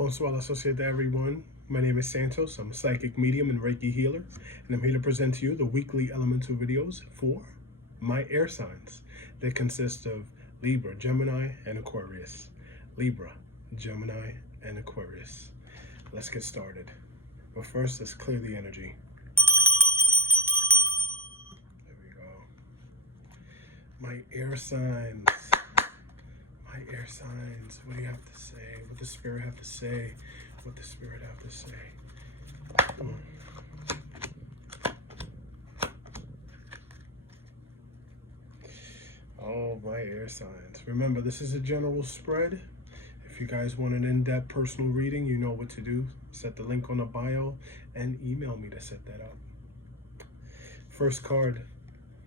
Bonsoir, la societe, everyone. My name is Santos. I'm a psychic medium and Reiki healer, and I'm here to present to you the weekly elemental videos for my air signs that consist of Libra, Gemini, and Aquarius. Libra, Gemini, and Aquarius. Let's get started. But first, let's clear the energy. There we go. My air signs. My air signs. What do you have to say? What does Spirit have to say? What does Spirit have to say? Oh, my air signs. Remember, this is a general spread. If you guys want an in-depth personal reading, you know what to do. Set the link on the bio and email me to set that up. First card,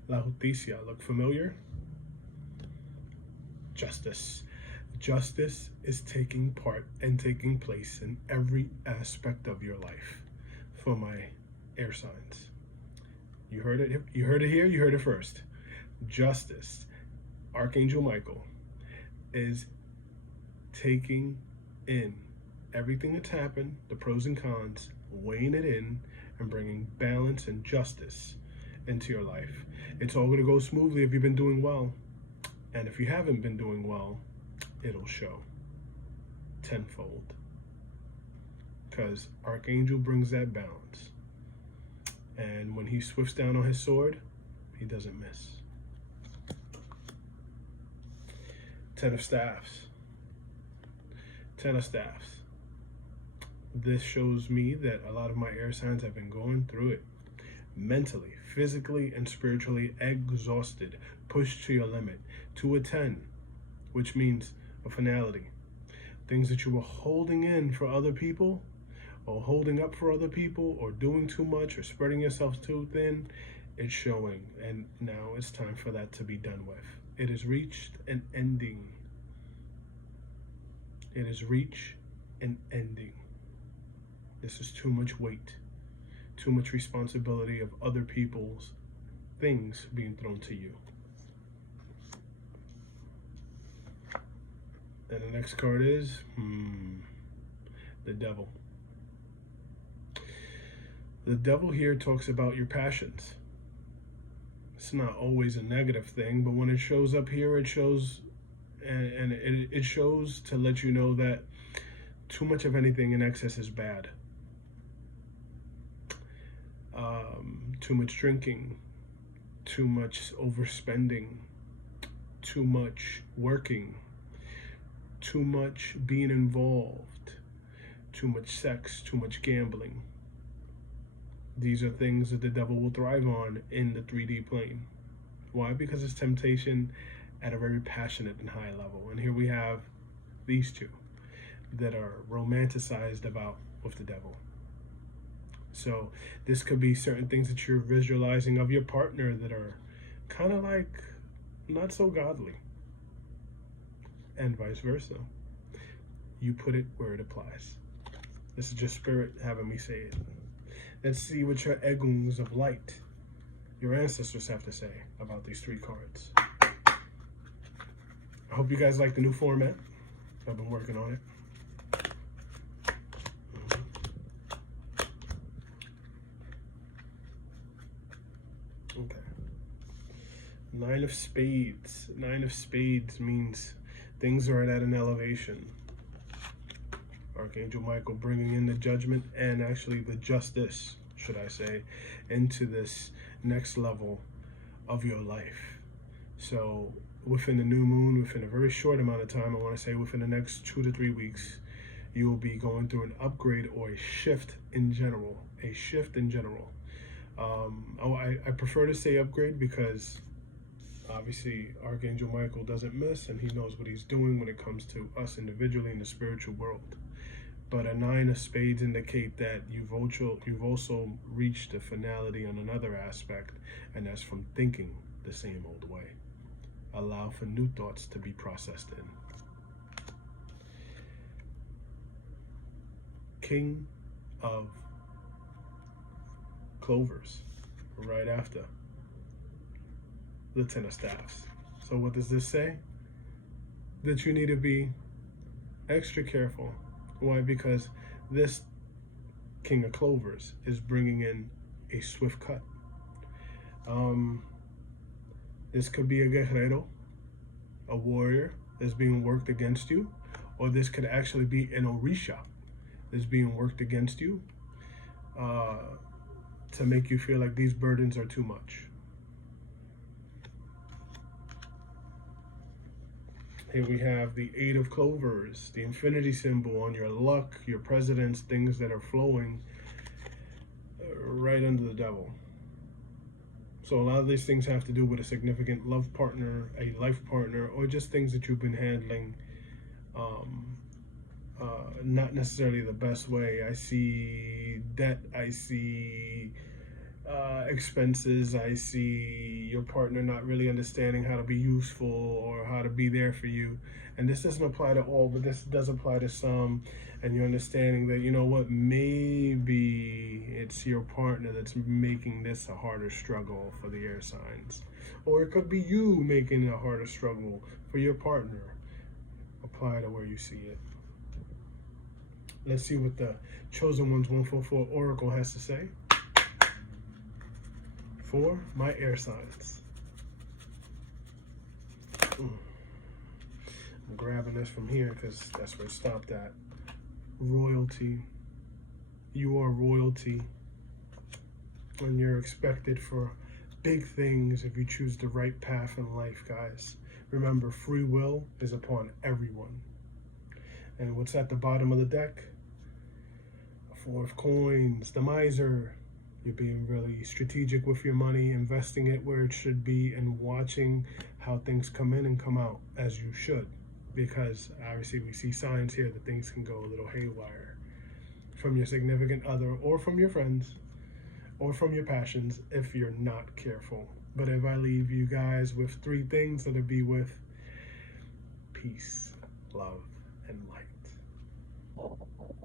La Justicia. Look familiar? Justice. Justice is taking part and taking place in every aspect of your life for my air signs. You heard it here, you heard it first. Justice, Archangel Michael, is taking in everything that's happened, the pros and cons, weighing it in and bringing balance and justice into your life. It's all going to go smoothly if you've been doing well. And if you haven't been doing well, it'll show tenfold. Because Archangel brings that balance. And when he swifts down on his sword, he doesn't miss. Ten of Staffs. Ten of Staffs. This shows me that a lot of my air signs have been going through it. Mentally, physically, and spiritually exhausted. Pushed to your limit. To a 10, which means a finality. Things that you were holding in for other people, or holding up for other people, or doing too much, or spreading yourself too thin, it's showing. And now it's time for that to be done with. It has reached an ending. It has reached an ending. This is too much weight, too much responsibility of other people's things being thrown to you. And the next card is the Devil. The Devil here talks about your passions. It's not always a negative thing, but when it shows up here, it shows, and it shows to let you know that too much of anything in excess is bad. Too much drinking, too much overspending, too much working, too much being involved, too much sex, too much gambling. These are things that the devil will thrive on in the 3D plane. Why? Because it's temptation at a very passionate and high level. And here we have these two that are romanticized about with the devil. So this could be certain things that you're visualizing of your partner that are kind of like not so godly. And vice versa. You put it where it applies. This is just Spirit having me say it. Let's see what your eguns of light, your ancestors, have to say about these three cards. I hope you guys like the new format. I've been working on it. Okay. Nine of Spades. Nine of Spades means things are at an elevation. Archangel Michael bringing in the judgment and actually the justice, should I say, into this next level of your life. So within the new moon, within a very short amount of time, I want to say within the next 2 to 3 weeks, you will be going through an upgrade or a shift in general. A shift in general. I prefer to say upgrade because obviously Archangel Michael doesn't miss, and he knows what he's doing when it comes to us individually in the spiritual world. But a nine of spades indicate that you've also reached the finality on another aspect, and that's from thinking the same old way. Allow for new thoughts to be processed in. King of Clovers, right after the Ten of Staffs. So what does this say? That you need to be extra careful Why? Because this King of Clovers is bringing in a swift cut. This could be a guerrero, a warrior that's being worked against you, or this could actually be an orisha that's being worked against you to make you feel like these burdens are too much. Here we have the Eight of Clovers, the infinity symbol on your luck, your presidents, things that are flowing right under the devil. So a lot of these things have to do with a significant love partner, a life partner, or just things that you've been handling not necessarily the best way. I see debt, I see expenses, I see your partner not really understanding how to be useful or how to be there for you. And this doesn't apply to all, but this does apply to some. And you're understanding that, you know what, maybe it's your partner that's making this a harder struggle for the air signs. Or it could be you making a harder struggle for your partner. Apply to where you see it. Let's see what the Chosen Ones 144 Oracle has to say for my air signs. I'm grabbing this from here because that's where it stopped at. Royalty. You are royalty. And you're expected for big things if you choose the right path in life, guys. Remember, free will is upon everyone. And what's at the bottom of the deck? Four of Coins, the miser. You're being really strategic with your money, investing it where it should be, and watching how things come in and come out as you should. Because obviously we see signs here that things can go a little haywire from your significant other or from your friends or from your passions if you're not careful. But if I leave you guys with three things, that'll be with peace, love, and light.